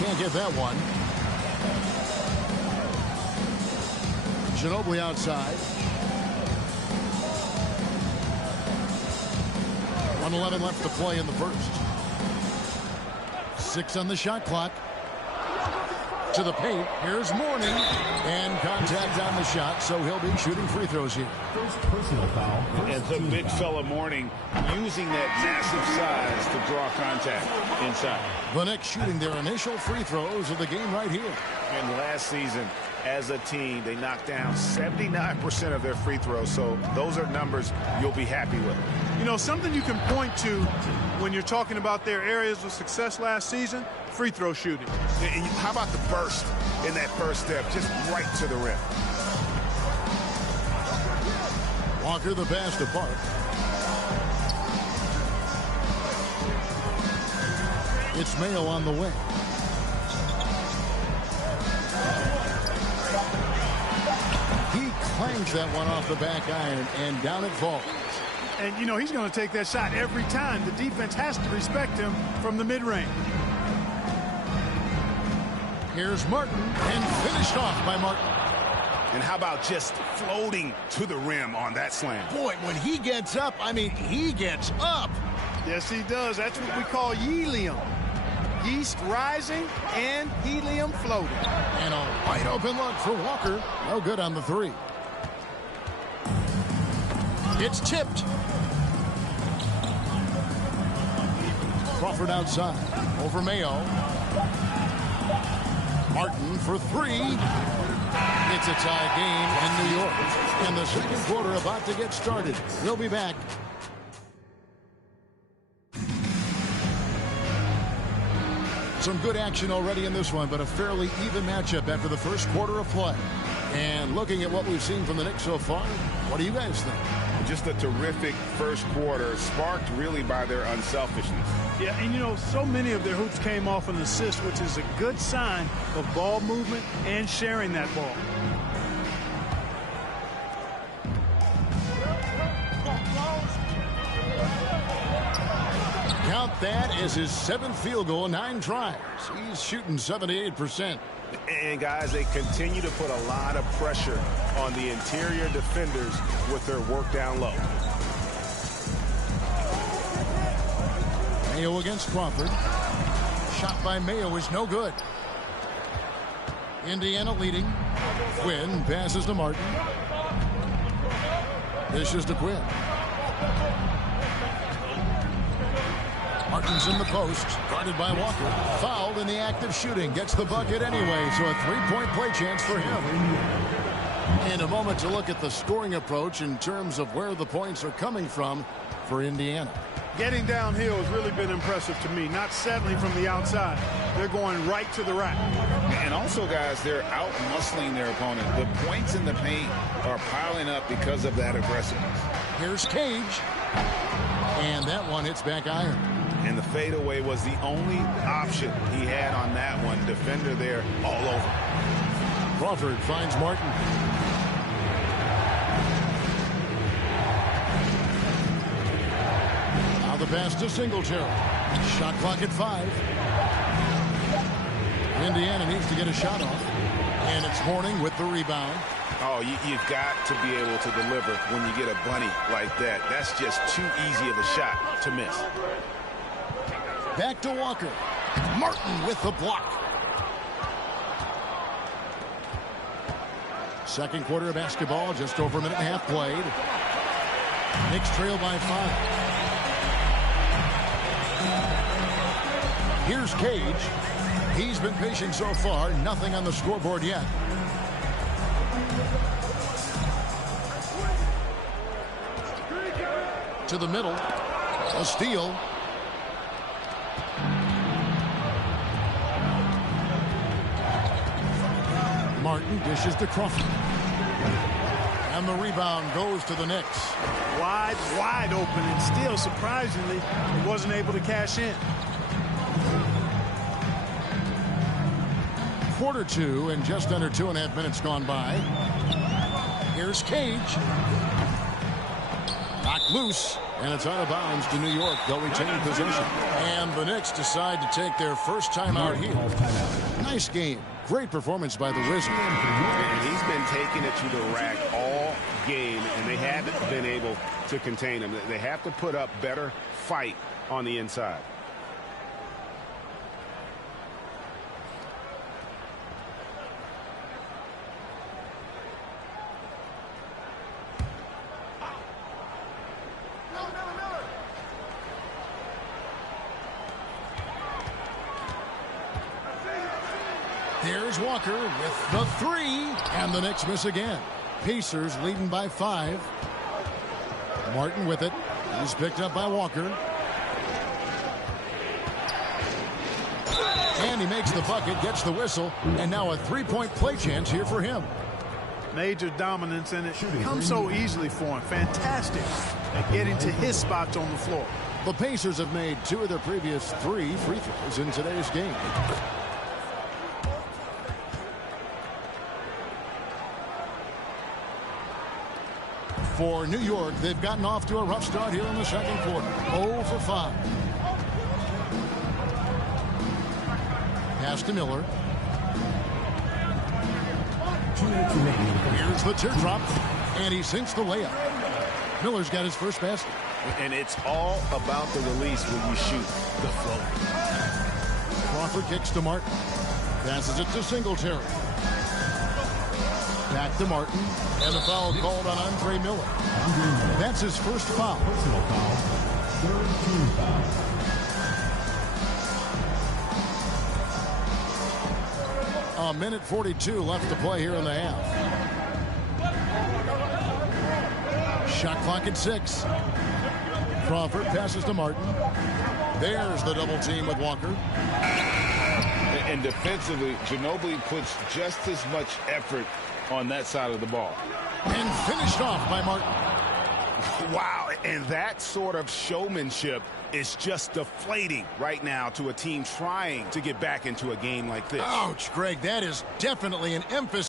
can't get that one. Ginobili outside. 1:11 left to play in the first. 6 on the shot clock. To the paint. Here's Mourning. And contact on the shot, so he'll be shooting free throws here. First personal foul. And the big fella Mourning using that massive size to draw contact inside. The Knicks shooting their initial free throws of the game right here. And last season, as a team, they knocked down 79% of their free throws. So those are numbers you'll be happy with. You know, something you can point to when you're talking about their areas of success last season, free throw shooting. And how about the burst in that first step, just right to the rim? Walker the pass to Park. It's Mayo on the wing. He clangs that one off the back iron, and down it falls. And, you know, he's going to take that shot every time. The defense has to respect him from the mid-range. Here's Martin, and finished off by Martin. And how about just floating to the rim on that slam? Boy, when he gets up, I mean, he gets up. Yes, he does. That's what we call helium. Yeast rising and helium floating. And a wide open look for Walker. No good on the three. It's tipped. Crawford outside. Over Mayo. Martin for three. It's a tie game in New York. And the second quarter about to get started. We'll be back. Some good action already in this one, but a fairly even matchup after the first quarter of play. And looking at what we've seen from the Knicks so far, what do you guys think? Just a terrific first quarter, sparked really by their unselfishness. Yeah, and you know, so many of their hoops came off an assist, which is a good sign of ball movement and sharing that ball. Count that as his 7th field goal, 9 tries. He's shooting 78%. And guys, they continue to put a lot of pressure on the interior defenders with their work down low. Mayo against Crawford. Shot by Mayo is no good. Indiana leading. Quinn passes to Martin. Dishes to Quinn. Martin's in the post, guarded by Walker. Fouled in the act of shooting. Gets the bucket anyway, so a three-point play chance for him. And a moment to look at the scoring approach in terms of where the points are coming from for Indiana. Getting downhill has really been impressive to me, not settling from the outside. They're going right to the rack. And also, guys, they're out-muscling their opponent. The points in the paint are piling up because of that aggressiveness. Here's Cage. And that one hits back iron. And the fadeaway was the only option he had on that one. Defender there all over. Crawford finds Martin. Now the pass to Singletary. Shot clock at 5. Indiana needs to get a shot off. And it's Mourning with the rebound. Oh, you've got to be able to deliver when you get a bunny like that. That's just too easy of a shot to miss. Back to Walker. Martin with the block. Second quarter of basketball, just over a minute and a half played. Knicks trail by 5. Here's Cage. He's been patient so far. Nothing on the scoreboard yet. To the middle. A steal. Martin dishes to Crawford. And the rebound goes to the Knicks. Wide open, and still, surprisingly, he wasn't able to cash in. Quarter 2 and just under 2.5 minutes gone by. Here's Cage. Knocked Loose, and it's out of bounds to New York. They'll retain possession. And the Knicks decide to take their first time out here. Nice game. Great performance by the Wizards. And he's been taking it to the rack all game, and they haven't been able to contain him. They have to put up better fight on the inside. Here's Walker with the three, and the Knicks miss again. Pacers leading by 5. Martin with it. He's picked up by Walker. And he makes the bucket, gets the whistle, and now a three-point play chance here for him. Major dominance, and it comes so easily for him. Fantastic at getting to his spots on the floor. The Pacers have made 2 of their previous 3 free throws in today's game. For New York, they've gotten off to a rough start here in the second quarter. 0 for 5. Pass to Miller. Here's the teardrop, and he sinks the layup. Miller's got his first basket. And it's all about the release when you shoot the float. Crawford kicks to Martin. Passes it to Singletary. Back to Martin, and the foul called on Andre Miller. That's his first foul. Personal foul. Third team foul. A minute 42 left to play here in the half. Shot clock at 6. Crawford passes to Martin. There's the double team with Walker. And defensively, Ginobili puts just as much effort on that side of the ball. And finished off by Martin. Wow, and that sort of showmanship is just deflating right now to a team trying to get back into a game like this. Ouch, Greg, that is definitely an emphasis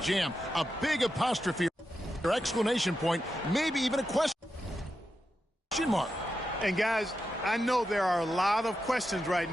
jam. A big apostrophe or exclamation point, maybe even a question mark. And guys, I know there are a lot of questions right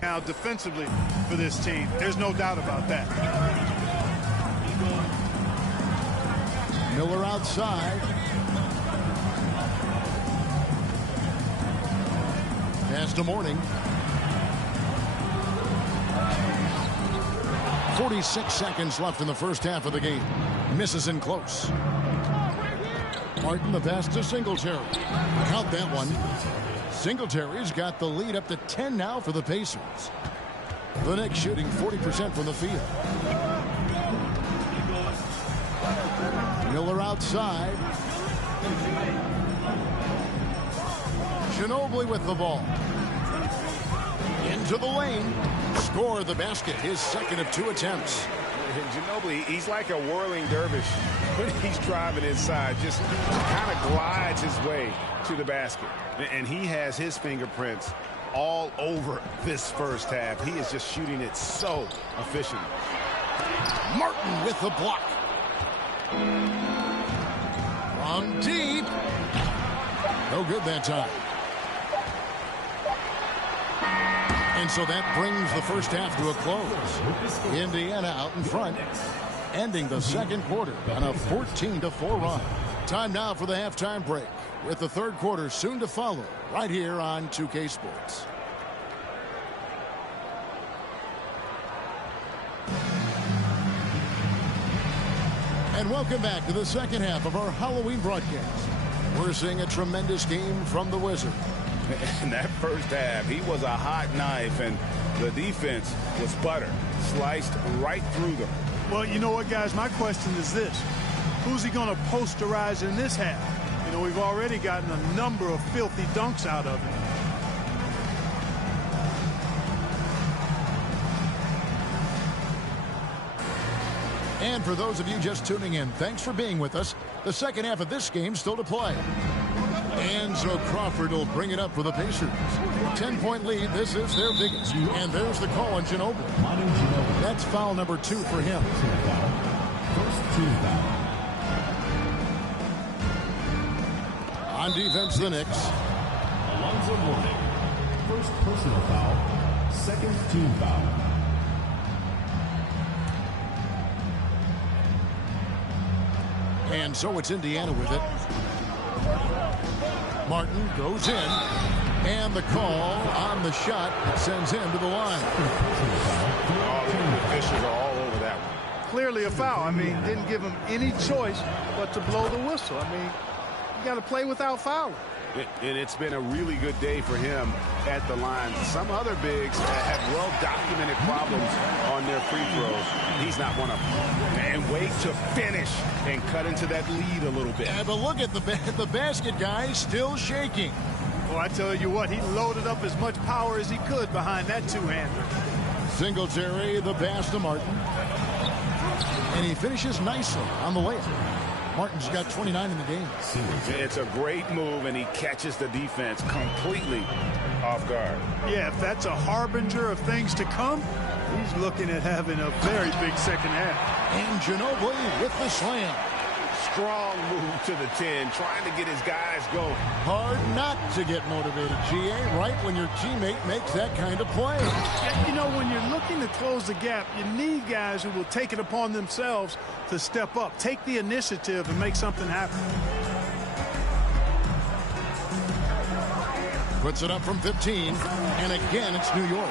now defensively for this team. There's no doubt about that. Miller outside. Pass to Mourning. 46 seconds left in the first half of the game. Misses in close. Martin the pass to Singletary. Count that one. Singletary's got the lead up to 10 now for the Pacers. The Knicks shooting 40% from the field. Miller outside. Ginobili with the ball. Into the lane. Score the basket. His second of 2 attempts. Ginobili, he's like a whirling dervish when he's driving inside. Just kind of glides his way to the basket. And he has his fingerprints all over this first half. He is just shooting it so efficiently. Martin with the block. From deep. No good that time. And so that brings the first half to a close. Indiana out in front, ending the second quarter on a 14-4 run. Time now for the halftime break, with the third quarter soon to follow, right here on 2K Sports. And welcome back to the second half of our Halloween broadcast. We're seeing a tremendous game from the Wizards. In that first half, he was a hot knife, and the defense was butter, sliced right through them. Well, you know what, guys? My question is this. Who's he going to posterize in this half? You know, we've already gotten a number of filthy dunks out of him. And for those of you just tuning in, thanks for being with us. The second half of this game still to play. And so Crawford will bring it up for the Pacers. 10-point lead. This is their biggest. And there's the call on Ginobili. That's foul number 2 for him. First team foul. On defense, the Knicks. Alonzo Mourning. First personal foul. Second team foul. And so it's Indiana with it. Martin goes in. And the call on the shot that sends him to the line. The officials are all over that one. Clearly a foul. I mean, didn't give him any choice but to blow the whistle. I mean, you got to play without fouling. And it's been a really good day for him at the line. Some other bigs have well-documented problems on their free throws. He's not one of them. And wait to finish and cut into that lead a little bit. Yeah, but look at the basket guy still shaking. Well, I tell you what, he loaded up as much power as he could behind that two-hander. Singletary, the pass to Martin. And he finishes nicely on the layup. Martin's got 29 in the game. It's a great move, and he catches the defense completely off guard. Yeah, if that's a harbinger of things to come, he's looking at having a very big second half. And Ginobili with the slam. Strong move to the 10, trying to get his guys going. Hard not to get motivated, GA, right when your teammate makes that kind of play. You know, when you're looking to close the gap, you need guys who will take it upon themselves to step up, take the initiative, and make something happen. Puts it up from 15, and again it's New York.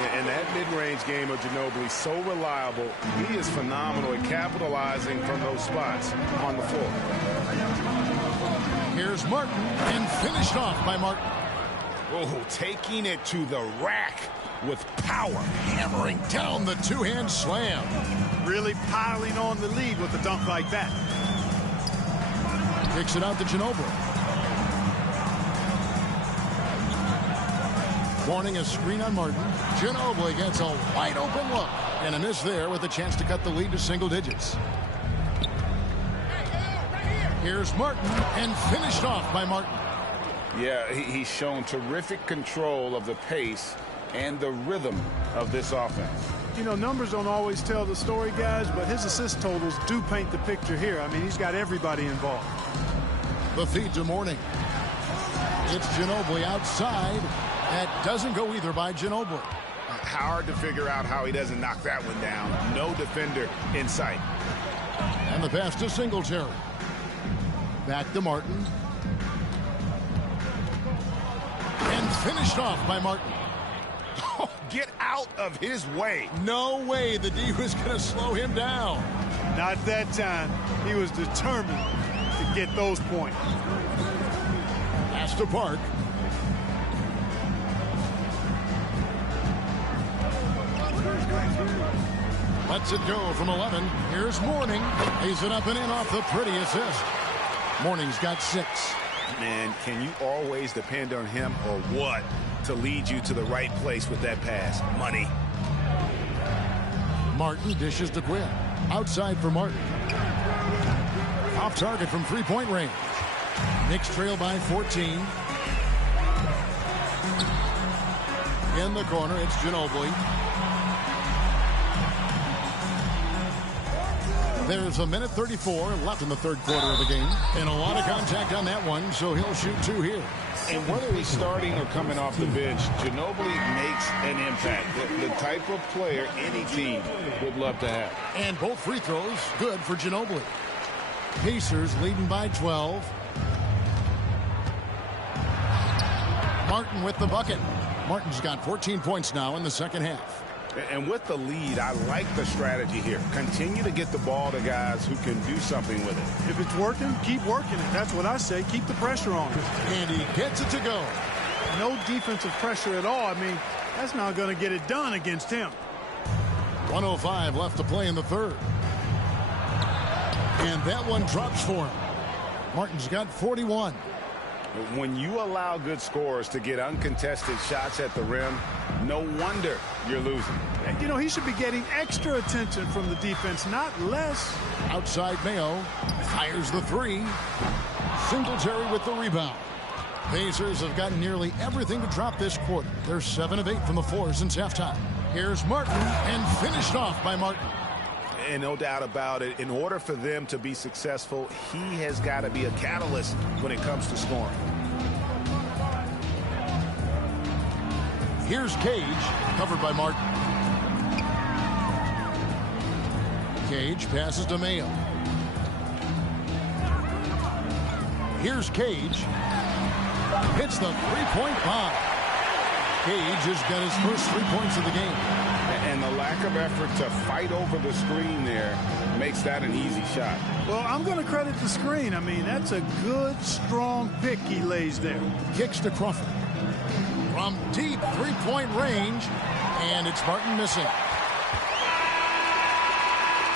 And that mid-range game of Ginobili, so reliable. He is phenomenal at capitalizing from those spots on the floor. Here's Martin, and finished off by Martin. Oh, taking it to the rack with power. Hammering down the two-hand slam. Really piling on the lead with a dunk like that. Kicks it out to Ginobili. Warning a screen on Martin. Ginobili gets a wide open look. And a miss there with a chance to cut the lead to single digits. Here's Martin, and finished off by Martin. Yeah, he's shown terrific control of the pace and the rhythm of this offense. You know, numbers don't always tell the story, guys, but his assist totals do paint the picture here. I mean, he's got everybody involved. The feed to Mourning. It's Ginobili outside. That doesn't go either by Ginobili. Hard to figure out how he doesn't knock that one down. No defender in sight. And the pass to Singletary. Back to Martin. And finished off by Martin. Oh, get out of his way. No way the D was going to slow him down. Not that time. He was determined to get those points. Pass to Park. Lets it go from 11. Here's Mourning. Lays it up and in off the pretty assist. Mourning's got 6. Man, can you always depend on him or what to lead you to the right place with that pass? Money. Martin dishes to Quinn. Outside for Martin. Off target from three-point range. Knicks trail by 14. In the corner, it's Ginobili. There's a minute 34 left in the third quarter of the game. And a lot of contact on that one, so he'll shoot 2 here. And whether he's starting or coming off the bench, Ginobili makes an impact. The type of player any team would love to have. And both free throws good for Ginobili. Pacers leading by 12. Martin with the bucket. Martin's got 14 points now in the second half. And with the lead, I like the strategy here. Continue to get the ball to guys who can do something with it. If it's working, keep working it. That's what I say. Keep the pressure on. And he gets it to go. No defensive pressure at all. I mean, that's not going to get it done against him. 1:05 left to play in the third. And that one drops for him. Martin's got 41. When you allow good scorers to get uncontested shots at the rim, no wonder you're losing. You know, he should be getting extra attention from the defense, not less. Outside Mayo. Fires the 3. Singletary with the rebound. Pacers have gotten nearly everything to drop this quarter. They're 7 of 8 from the floor since halftime. Here's Martin, and finished off by Martin. And no doubt about it, in order for them to be successful, he has got to be a catalyst when it comes to scoring. Here's Cage, covered by Martin. Cage passes to Mayo. Here's Cage. Hits the three-point bomb. Cage has got his first 3 points of the game. And the lack of effort to fight over the screen there makes that an easy shot. Well, I'm going to credit the screen. I mean, that's a good, strong pick he lays there. Kicks to Crawford. From deep three-point range, and it's Martin missing.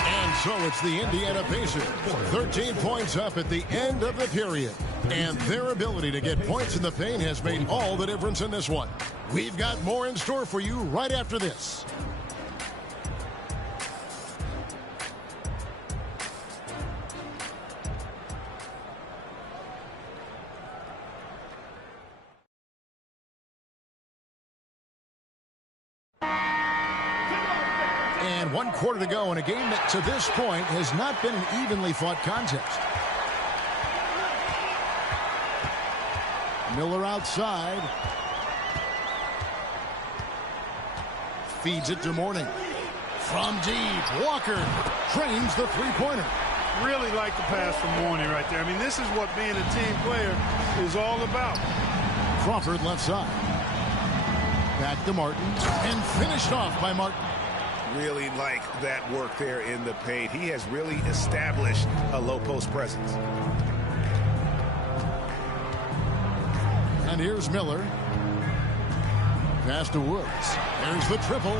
And so it's the Indiana Pacers, 13 points up at the end of the period. And their ability to get points in the paint has made all the difference in this one. We've got more in store for you right after this. And 1 quarter to go in a game that to this point has not been an evenly fought contest. Miller outside. Feeds it to Mourning. From deep, Walker trains the three-pointer. Really like the pass from Mourning right there. I mean, this is what being a team player is all about. Crawford left side. Back to Martin. And finished off by Martin. Really like that work there in the paint. He has really established a low post presence. And here's Miller. Pass to Woods. There's the triple.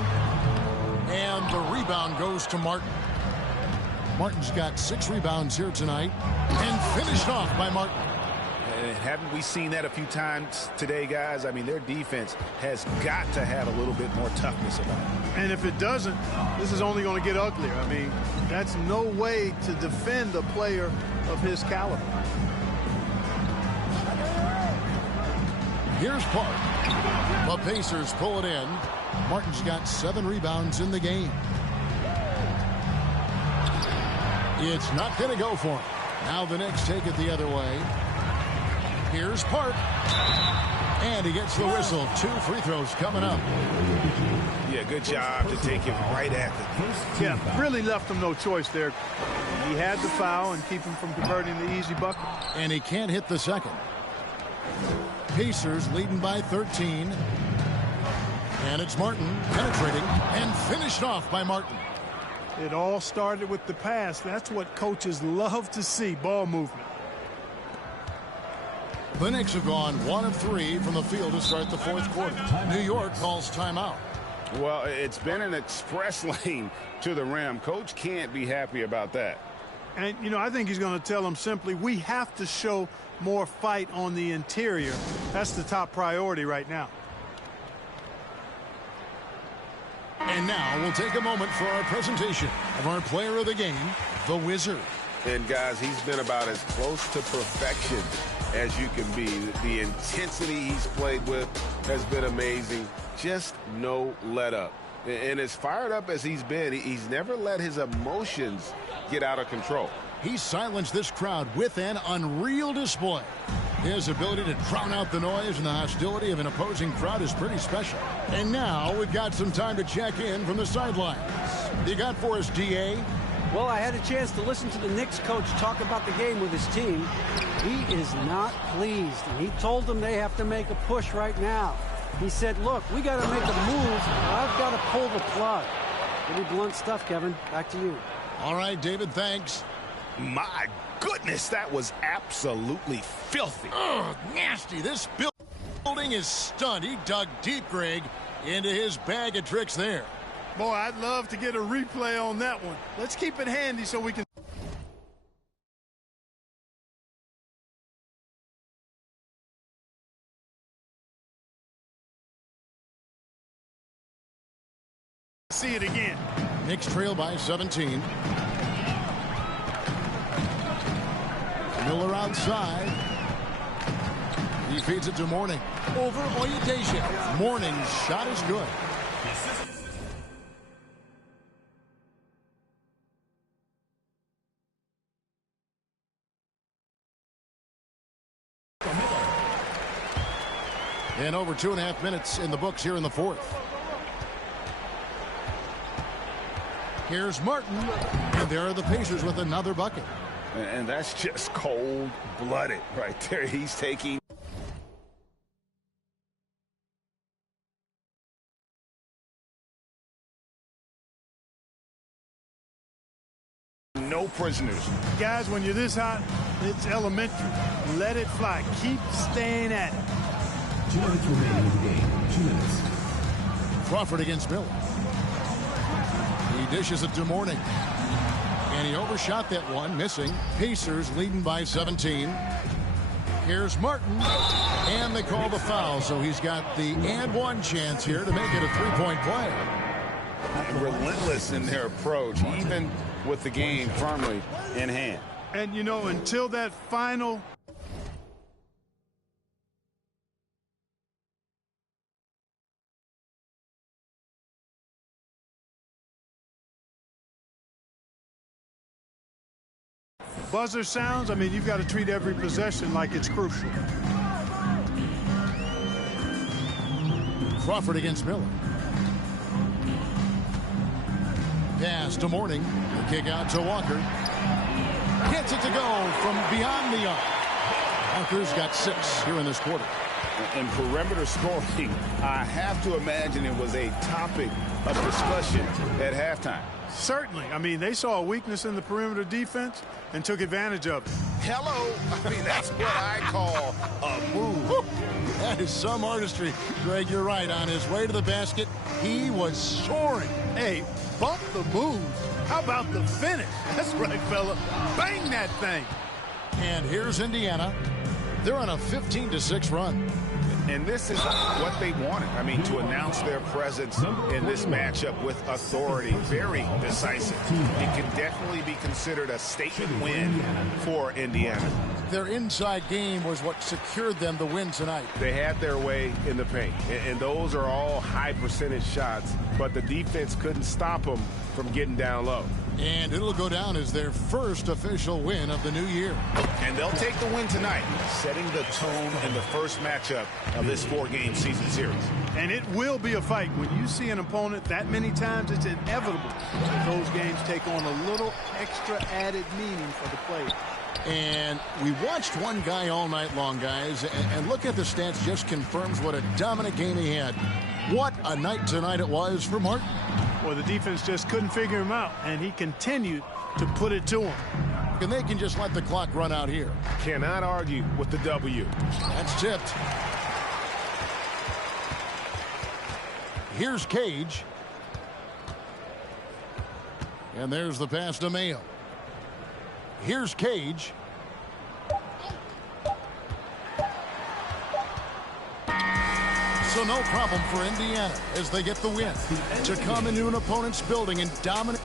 And the rebound goes to Martin. Martin's got 6 rebounds here tonight. And finished off by Martin. And haven't we seen that a few times today, guys? I mean, their defense has got to have a little bit more toughness about it. And if it doesn't, this is only going to get uglier. I mean, that's no way to defend a player of his caliber. Here's Park. The Pacers pull it in. Martin's got 7 rebounds in the game. It's not going to go for him. Now the Knicks take it the other way. Here's Park. And he gets the whistle. 2 free throws coming up. Yeah, good job to take it right at the Yeah, really left him no choice there. He had the foul and keep him from converting the easy bucket. And he can't hit the second. Pacers leading by 13. And it's Martin penetrating and finished off by Martin. It all started with the pass. That's what coaches love to see, ball movement. The Knicks have gone 1 of 3 from the field to start the 4th quarter. New York calls timeout. Well, it's been an express lane to the rim. Coach can't be happy about that. And, you know, I think he's going to tell them simply, we have to show more fight on the interior. That's the top priority right now. And now we'll take a moment for our presentation of our player of the game, the Wizard. And, guys, he's been about as close to perfection as you can be. The intensity he's played with has been amazing. Just no let up. And as fired up as he's been, he's never let his emotions get out of control. He silenced this crowd with an unreal display. His ability to drown out the noise and the hostility of an opposing crowd is pretty special. And now we've got some time to check in from the sidelines. You got for us, D.A.? Well, I had a chance to listen to the Knicks coach talk about the game with his team. He is not pleased, and he told them they have to make a push right now. He said, look, we got to make a move, or I've got to pull the plug. Pretty blunt stuff, Kevin. Back to you. All right, David, thanks. My goodness, that was absolutely filthy. Ugh, nasty. This building is stunned. He dug deep, Greg, into his bag of tricks there. Boy, I'd love to get a replay on that one. Let's keep it handy so we can see it again. Knicks trail by 17. Miller outside. He feeds it to Mourning. Over Oyedeji. Mourning's shot is good. And over 2.5 minutes in the books here in the fourth. Here's Martin, and there are the Pacers with another bucket. And that's just cold-blooded right there. He's taking no prisoners. Guys, when you're this hot, it's elementary. Let it fly. Keep staying at it. 2 minutes remaining in the game. 2 minutes. Crawford against Miller. He dishes it to Mourning. And he overshot that one, missing. Pacers leading by 17. Here's Martin. And they call the foul, so he's got the and one chance here to make it a three-point play. And relentless in their approach, even with the game firmly in hand. And, you know, until that final... buzzer sounds, I mean, you've got to treat every possession like it's crucial. Crawford against Miller. Pass to Mourning. The kick out to Walker. Gets it to go from beyond the arc. Walker's got 6 here in this quarter. And perimeter scoring, I have to imagine it was a topic of discussion at halftime. Certainly. I mean, they saw a weakness in the perimeter defense and took advantage of it. Hello. I mean, that's what I call a move. That is some artistry. Greg, you're right. On his way to the basket, he was soaring. Hey, bump the move. How about the finish? That's right, fella. Bang that thing. And here's Indiana. They're on a 15-6 run. And this is what they wanted. I mean, to announce their presence in this matchup with authority. Very decisive. It can definitely be considered a statement win for Indiana. Their inside game was what secured them the win tonight. They had their way in the paint. And those are all high percentage shots. But the defense couldn't stop them from getting down low. And it'll go down as their first official win of the new year. And they'll take the win tonight, setting the tone in the first matchup of this 4-game season series. And it will be a fight. When you see an opponent that many times, it's inevitable that those games take on a little extra added meaning for the players. And we watched one guy all night long, guys, and look at the stats, just confirms what a dominant game he had. What a night tonight it was for Martin. Well, the defense just couldn't figure him out, and he continued to put it to him. And they can just let the clock run out here. Cannot argue with the W. That's tipped. Here's Cage. And there's the pass to Mayo. Here's Cage. So no problem for Indiana as they get the win to come into an opponent's building and dominate.